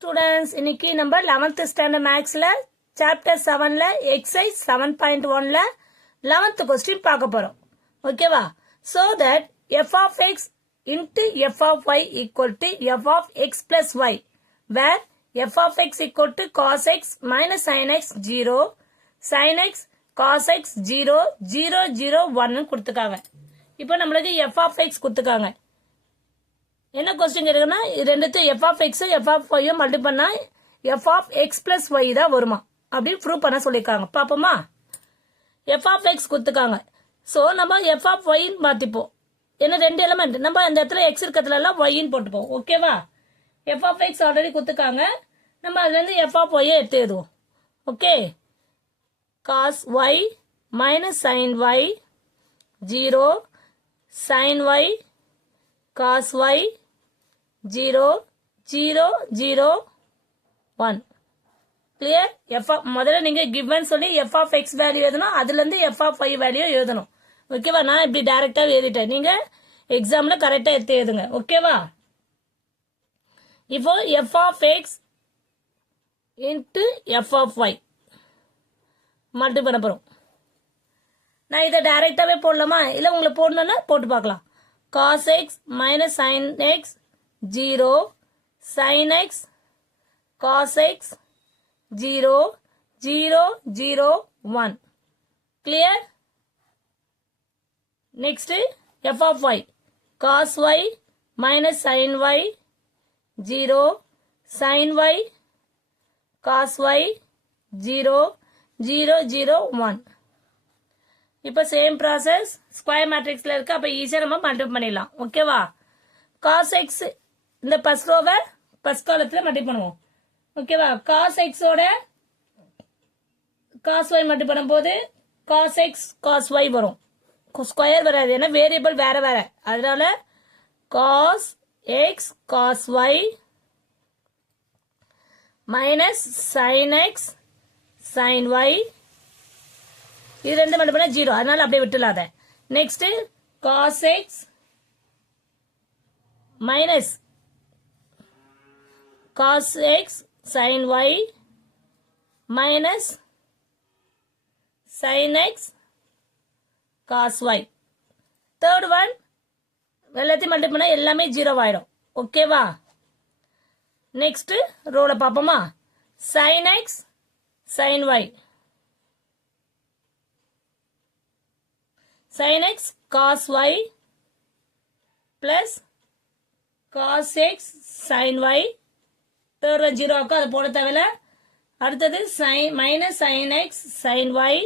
Students இன்னைக்கு நம்ம 11th standard மேக்ஸ்ல சாப்டர் 7ல எக்ஸசைஸ் 7.1ல 11th கொஸ்டின் பார்க்க போறோம். ஓகேவா? so that f of x into f of y equal to f of x plus y where f of x equal to cos x minus sin x 0 sin x cos x 0 0 0 1 கொடுத்துக்காங்க. இப்போ நம்மளுக்கு f of x கொடுத்துக்காங்க. என்ன question கேக்குறேன்னா ரெண்டுத்து f of x f of y multi பண்ணா f of x plus y தான் வருமா அப்படி ப்ரூவ் பண்ண சொல்லிருக்காங்க. பாப்போமா? f of x கொடுத்துக்காங்க. சோ நம்ம f of y ன்னு மாத்திப்போம். என்ன ரெண்டு எலிமெண்ட் நம்ம அந்த இடத்துல x இருக்கறதுல எல்லாம் y ன்னு போட்டுப்போம். ஓகேவா? f of x ஆல்ரெடி கொடுத்துக்காங்க. நம்ம அதுல இருந்து f of y எடுத்து எழுதுவோம். Okay? cos y minus sin y 0 sin y cos y 0 0 0 1 clear. முதல்ல நீங்க given சொல்லி f of x வேல்யூ எழுதணும். அதுல இருந்து f of y வேல்யூ எழுதணும். ஓகேவா? நான் இப்படி டைரக்டா எழுதிட்டேன். நீங்க எக்ஸாம்ல கரெக்டா எடுத்து எழுதுங்க. ஓகேவா? இப்போ f of x into f of y multi பண்ண போறோம். நான் இதை டைரக்டாவே போடலாமா இல்ல உங்களுக்கு போடணும்னா போட்டு பார்க்கலாம். cos x minus sin x 0 sin x cos x 0 0 0 1 clear. next f of y cos y minus sin y 0 sin y cos y 0 0 0 1 இப்போ சேம் ப்ராசஸ் ஸ்கொயர் மேட்ரிக்ஸ்ல இருக்கு. அப்ப ஈஸியா நம்ம மல்டிப்ளை பண்ணிடலாம். ஓகேவா? cos x இந்த ஃபர்ஸ்ட் ரோவை ஃபர்ஸ்ட் காலத்துல மல்டிப்ளை பண்ணுவோம். ஓகேவா? cos x ஓட cos y மல்டிப்ளை பண்ணும்போது cos x cos y வரும். ஸ்கொயர் வராது. ஏன்னா வேரியபிள் வேற வேற. அதனால cos x cos y minus sin x sin y இது ரெண்டு மட்டும் பண்ணா 0. அதனால அப்படியே விட்டுலாத. Next cos x minus cos x sin y minus sin x cos y. Third one எல்லாத்தையும் மல்டிப்ளை பண்ணா எல்லாமே 0 ஆயிடும். ஓகேவா? நெக்ஸ்ட் ரோல பாப்போமா? sin x sin y sin x cos y plus cos x sin y. Third one 0 ஆக்கும். அதை போட தேவையில்ல. அடுத்தது minus sin x sin y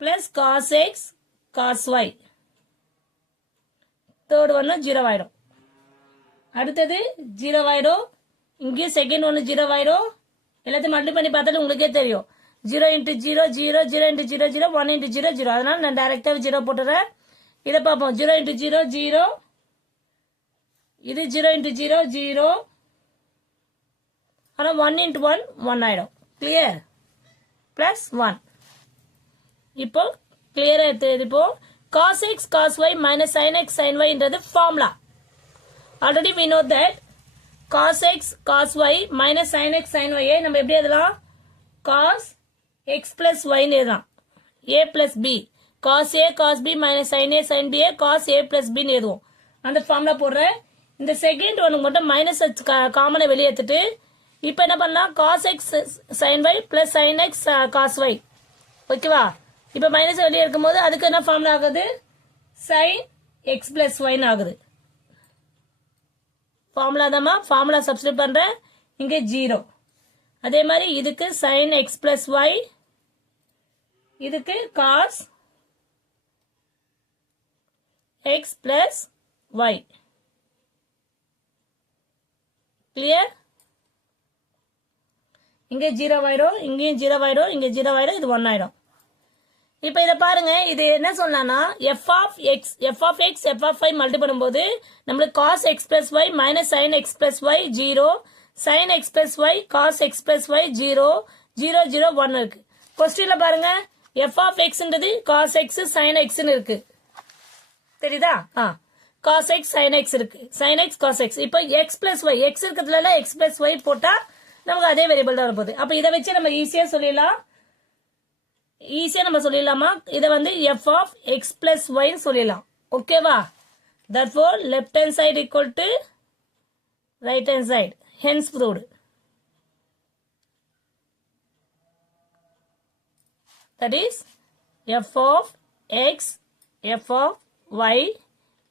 plus cos x cos y. Third ஒன்னு 0 ஆயிடும். அடுத்தது 0 ஆயிடும். இங்கேயும் செகண்ட் ஒன்னு 0 ஆயிடும். எல்லாத்தையும் மல்டிப்ளை பண்ணி பார்த்தாலும் உங்களுக்கே தெரியும். 0 into 0 0 0 into 0 0 1 into 0 0. அதனால நான் டைரக்டா 0 போட்டுறேன். இதை பார்ப்போம். 0 into 0 0 இது 0 into 0 0. ஆனா 1 into 1 1 ஆயிடும். கிளியர்? பிளஸ் 1. இப்போ கிளியரா எடுத்துப்போம். cos x cos y minus sin x sin y என்றது formula. Already we know that cos x cos y minus sin x sin y நம்ம எப்படி எழுதலாம்? cos x plus y எழுதலாம். a plus b cos a cos b minus sin a sin b cos a plus b எழுதுவோம். அந்த formula போடுறேன். இந்த second ஒன்னு மட்டும் மைனஸ் காமனை வெளியே எடுத்துட்டு இப்போ என்ன பண்ணலாம்? cos x sin y plus sin x cos y. ஓகேவா? இப்போ மைனஸ் வெளியே இருக்கும்போது அதுக்கு என்ன ஃபார்முலா ஆகுது? sin x plus y ஆகுது. ஃபார்முலா தான்மா. ஃபார்முலா சப்ஸ்டிட்யூட் பண்றேன். இங்க 0. அதே மாதிரி இதுக்கு sin x plus y இதுக்கு cos x plus y. Clear? இங்க 0 ஆயிடும். இங்கேயும் 0 ஆயிடும். இங்க 0 ஆயிடும். இது 1 ஆயிடும். இப்ப இத பாருங்க. இது என்ன சொல்லலாம்னா f of x f of y multi பண்ணும்போது நம்மளுக்கு cos x plus y minus sin x plus y 0 sin x plus y cos x plus y 0 0 0 1 இருக்கு. கொஸ்டின்ல பாருங்க f of x ன்றது cos x sin x ன்னு இருக்கு. தெரியுதா? cos x sin x இருக்கு sin x cos x இப்போ x plus y x இருக்கிறதுல x plus y போட்டா நமக்கு அதே வேரியபிள் தான் வரப்போகுது அப்ப இதை வச்சு நம்ம ஈஸியா சொல்லிடலாமா இதை வந்து f of x plus y சொல்லிடலாம் ஓகேவா therefore left hand side equal to right hand side hence proved that is f of x f of y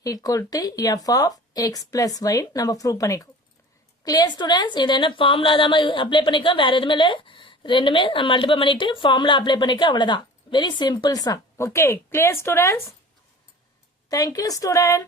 equal to f of x plus y நம்ம prove பண்ணிக்கோ clear students இது என்ன formula தான் apply பண்ணிக்கோ வேற எதுவுமே இல்லை ரெண்டுமே மல்டிப்ளை பண்ணிட்டு ஃபார்முலா அப்ளை பண்ணிக்க அவ்வளவுதான் very simple sum okay clear students thank you student